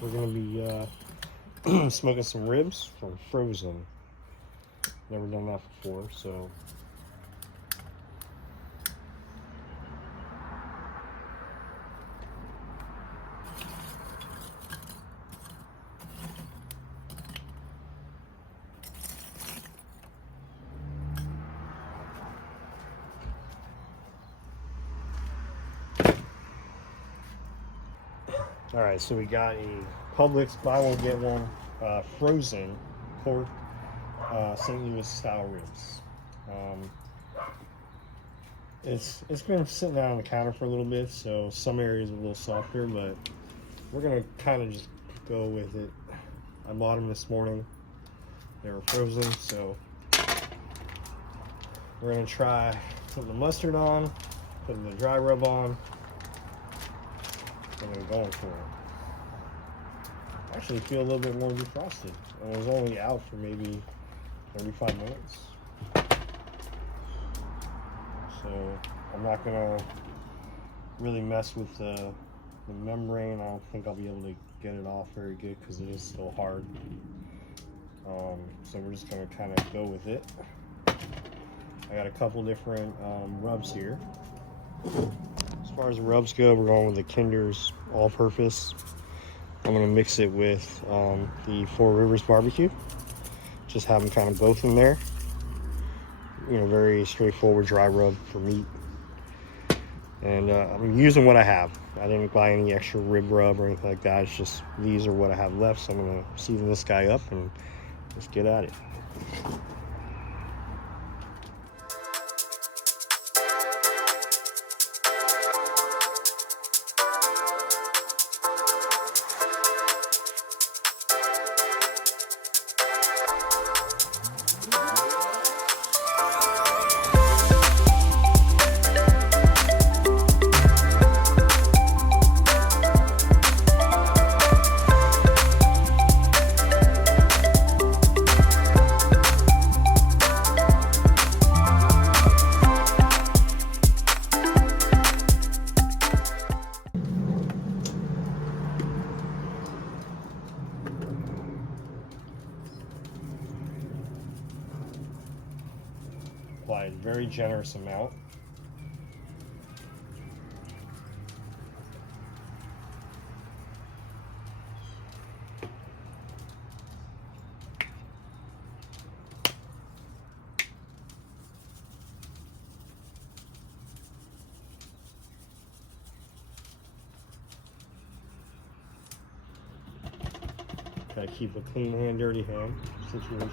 we're gonna be smoking some ribs from frozen. Never done that before, so. All right, so we got a Publix buy one get one frozen pork St. Louis style ribs. It's been sitting out on the counter for a little bit, so some areas are a little softer, but we're gonna kind of just go with it. I bought them this morning. They were frozen, so we're gonna try putting the mustard on, putting the dry rub on, and then going for it. I actually feel a little bit more defrosted. And it was only out for maybe 35 minutes. So I'm not gonna really mess with the membrane. I don't think I'll be able to get it off very good because it is still hard. So we're just gonna kind of go with it. I got a couple different rubs here. As far as the rubs go, we're going with the Kinder's all-purpose. I'm gonna mix it with the Four Rivers barbecue. Just have them kind of both in there. You know, very straightforward dry rub for meat. And I'm using what I have. I didn't buy any extra rib rub or anything like that. It's just these are what I have left. So I'm gonna season this guy up and let's get at it. Apply a very generous amount. Gotta keep a clean hand, dirty hand situation.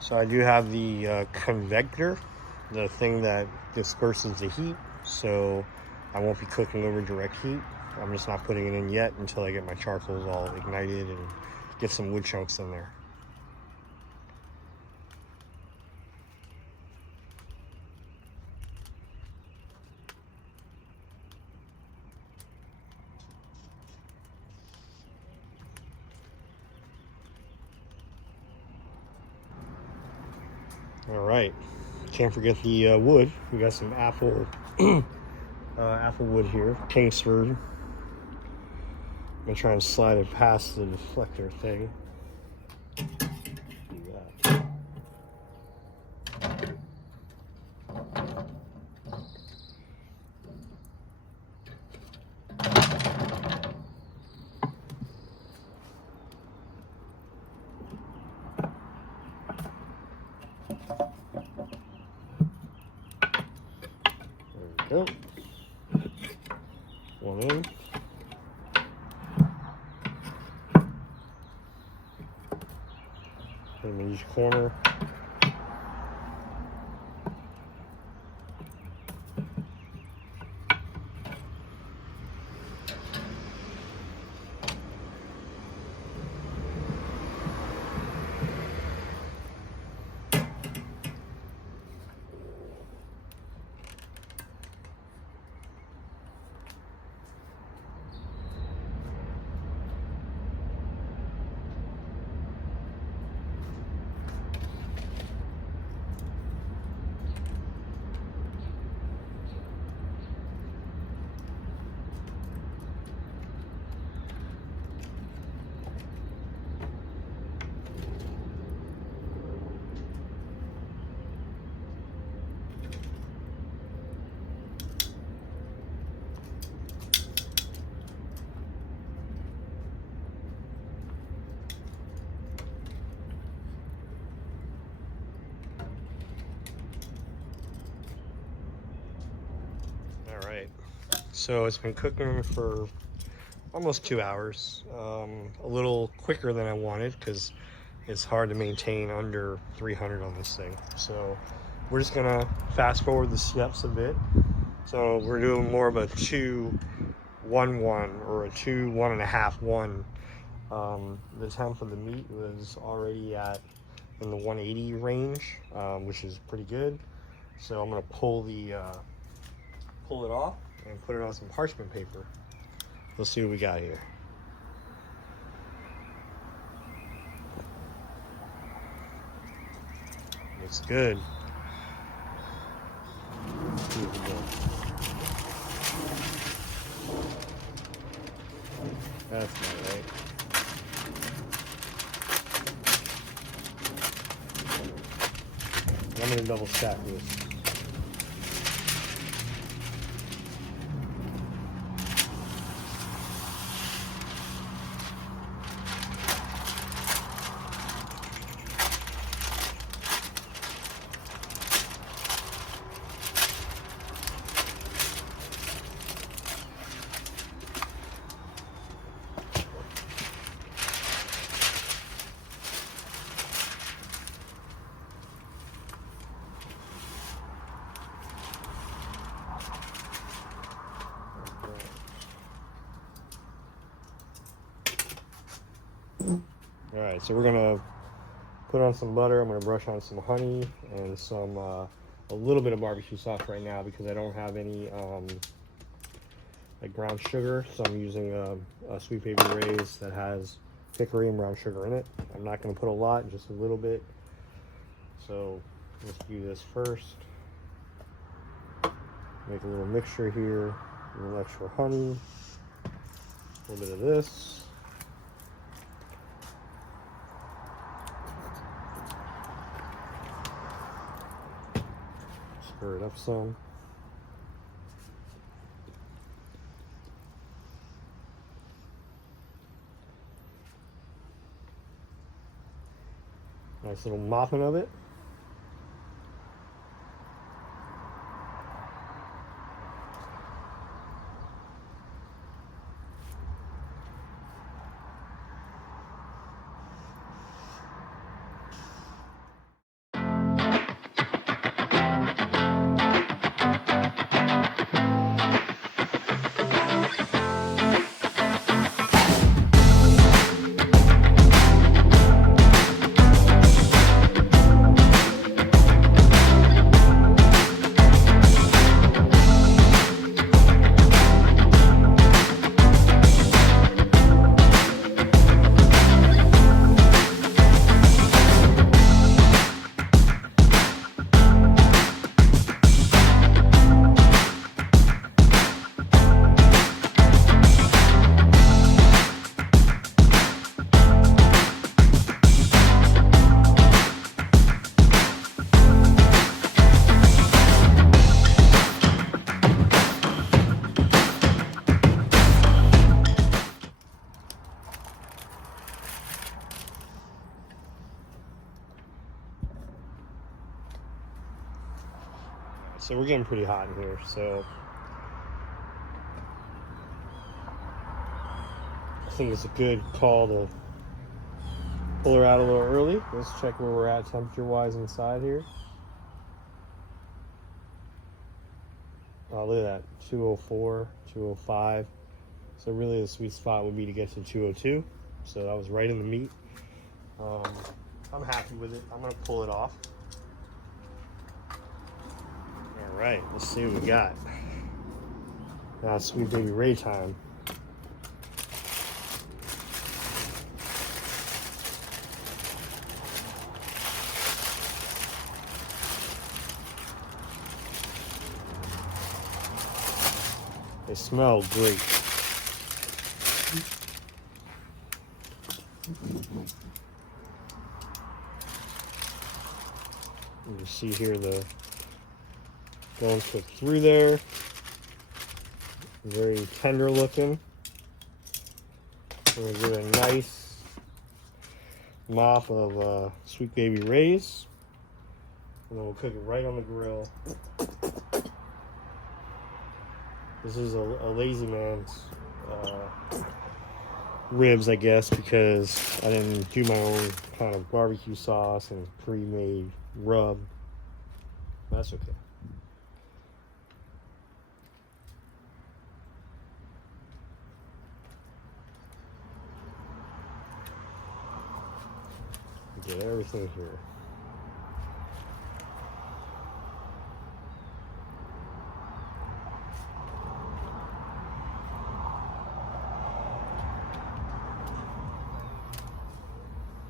So I do have the convector, the thing that disperses the heat, so I won't be cooking over direct heat. I'm just not putting it in yet until I get my charcoals all ignited and get some wood chunks in there. All right, can't forget the wood. We got some apple apple wood here, Kingsford. I'm gonna try and slide it past the deflector thing. Do that. Go. One in. Put them in each corner. All right, so it's been cooking for almost 2 hours. A little quicker than I wanted because it's hard to maintain under 300 on this thing. So we're just gonna fast forward the steps a bit. So we're doing more of a 2-1-1 or a 2-1.5-1. The temp of the meat was already in the 180 range, which is pretty good. So I'm gonna pull it off and put it on some parchment paper. Let's see what we got here. Looks good. That's not right. I'm gonna double stack this. All right, so we're gonna put on some butter. I'm gonna brush on some honey and some a little bit of barbecue sauce right now because I don't have any like brown sugar. So I'm using a Sweet Baby Ray's that has hickory and brown sugar in it. I'm not gonna put a lot, just a little bit. So let's do this first. Make a little mixture here, a little extra honey, a little bit of this. Stir it up some. Nice little mopping of it. So we're getting pretty hot in here, so I think it's a good call to pull her out a little early. Let's check where we're at temperature-wise inside here. Oh, look at that, 204, 205. So really the sweet spot would be to get to 202. So that was right in the meat. I'm happy with it. I'm gonna pull it off. All right, let's see what we got. Now it's Sweet Baby Ray time. They smell great. You see here the bones put through there. Very tender looking. We're gonna give it a nice mop of Sweet Baby Rays. And then we'll cook it right on the grill. This is a lazy man's ribs, I guess, because I didn't do my own kind of barbecue sauce and pre-made rub. That's okay. Get everything here.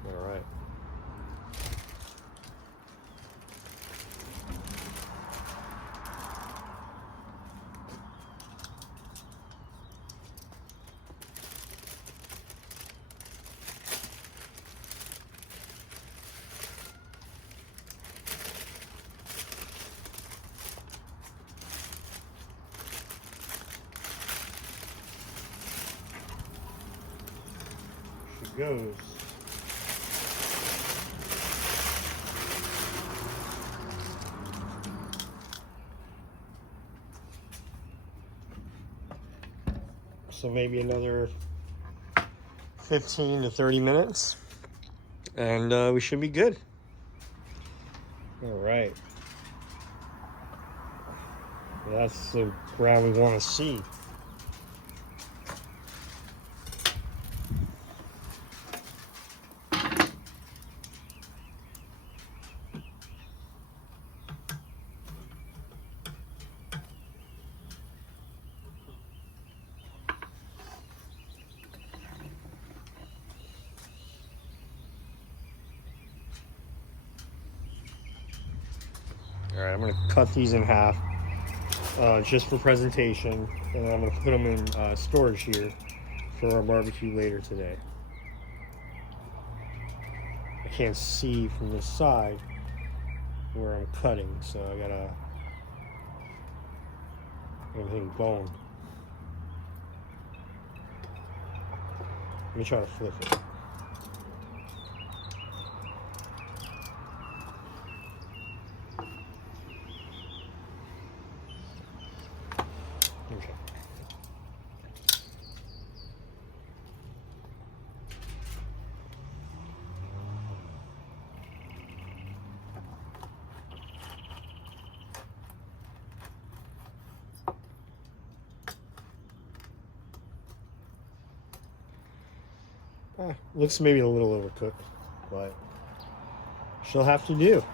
All right. She goes. So maybe another 15 to 30 minutes and we should be good. All right. That's the brown we want to see. All right, I'm gonna cut these in half just for presentation, and then I'm gonna put them in storage here for our barbecue later today. I can't see from this side where I'm cutting, so I gotta everything bone. Let me try to flip it. Okay. Looks maybe a little overcooked, but she'll have to do.